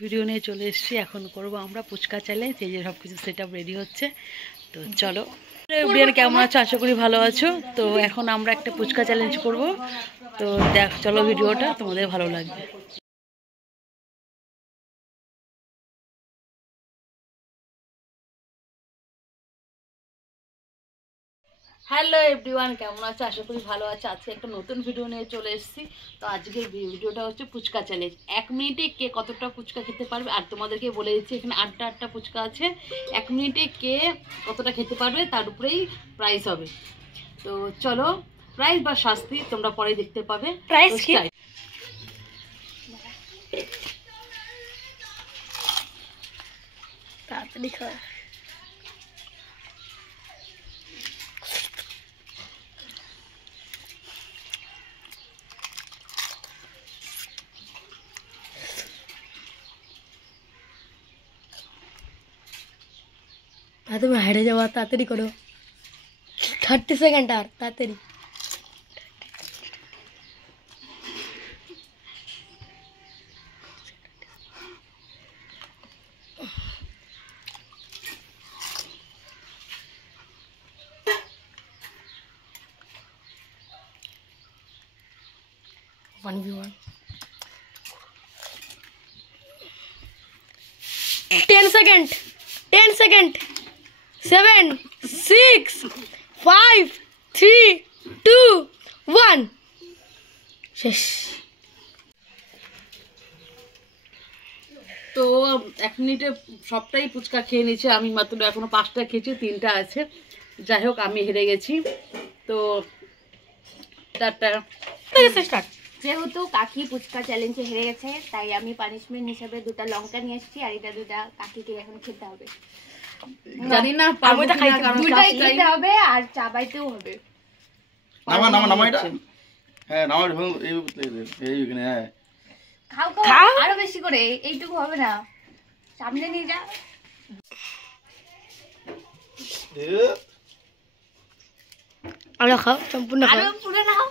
Video নিয়ে চলে এসেছি। এখন করব আমরা ফুচকা চ্যালেঞ্জ। এই যে সব কিছু সেট আপ রেডি হচ্ছে, তো চলো। এভরিওয়ান কেমন আছো? আশা করি ভালো আছো। তো এখন আমরা একটা ফুচকা চ্যালেঞ্জ করব, তো চলো ভিডিওটা, তোমাদের ভালো লাগবে। হ্যালো এভরিওয়ান কেমন আছে? আশা করি ভালো আছে। আজকে একটা নতুন ভিডিও নিয়ে চলে এসেছি। তো আজকের ভিডিওটা হচ্ছে ফুচকা চ্যালেঞ্জ। 1 মিনিটে কে কতটা ফুচকা খেতে পারবে, আর তোমাদেরকে বলে দিচ্ছি এখানে আটটা ফুচকা আছে। 1 মিনিটে কে কতটা খেতে পারবে তার উপরেই প্রাইস হবে। তো চলো, প্রাইস বা শাস্তি তোমরা পরে দেখতে পাবে। প্রাইস কি? তাড়াতাড়ি খা। তুমি হেরে যাওয়া, তাড়াতাড়ি করো। 30 সেকেন্ড আর তাড়াতাড়ি। One 10 সেকেন্ড 10 সেকেন্ড 7 6 5 3 2 1 শেষ। তো 1 মিনিটে সবটাই ফুচকা খেয়ে নিয়েছে। আমি মাত্র এখনো 5টা খেয়েছি, 3টা আছে। যাই হোক, আমি হেরে গেছি। তো স্টার্ট। যেহেতু কাকি ফুচকা চ্যালেঞ্জে হেরে গেছে, তাই আমি পানিশমেন্ট হিসেবে 2টা লঙ্কা নিয়ে এসেছি, আর এটা 2টা কাকিকে এখন খেতে হবে। জানি না পারবো কিনা, কারণ দুটাই খেতে হবে আর চাবাইতেও হবে। নামা এটা। হ্যাঁ নামা, এইখানে। হ্যাঁ খাও খাও আরো বেশি করে, এইটুকু হবে না, সামনে নিয়ে যা। আরো খাও, সম্পূর্ণ খাও, আরো পুরো নাও।